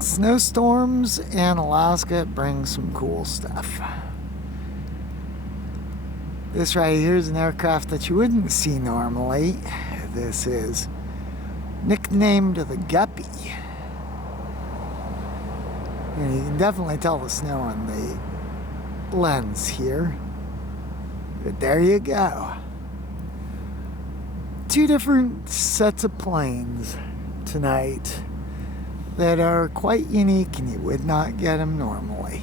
Snowstorms in Alaska bring some cool stuff. This right here is an aircraft that you wouldn't see normally. This is nicknamed the Guppy. And you can definitely tell the snow on the lens here. But there you go. Two different sets of planes tonight that are quite unique and you would not get them normally.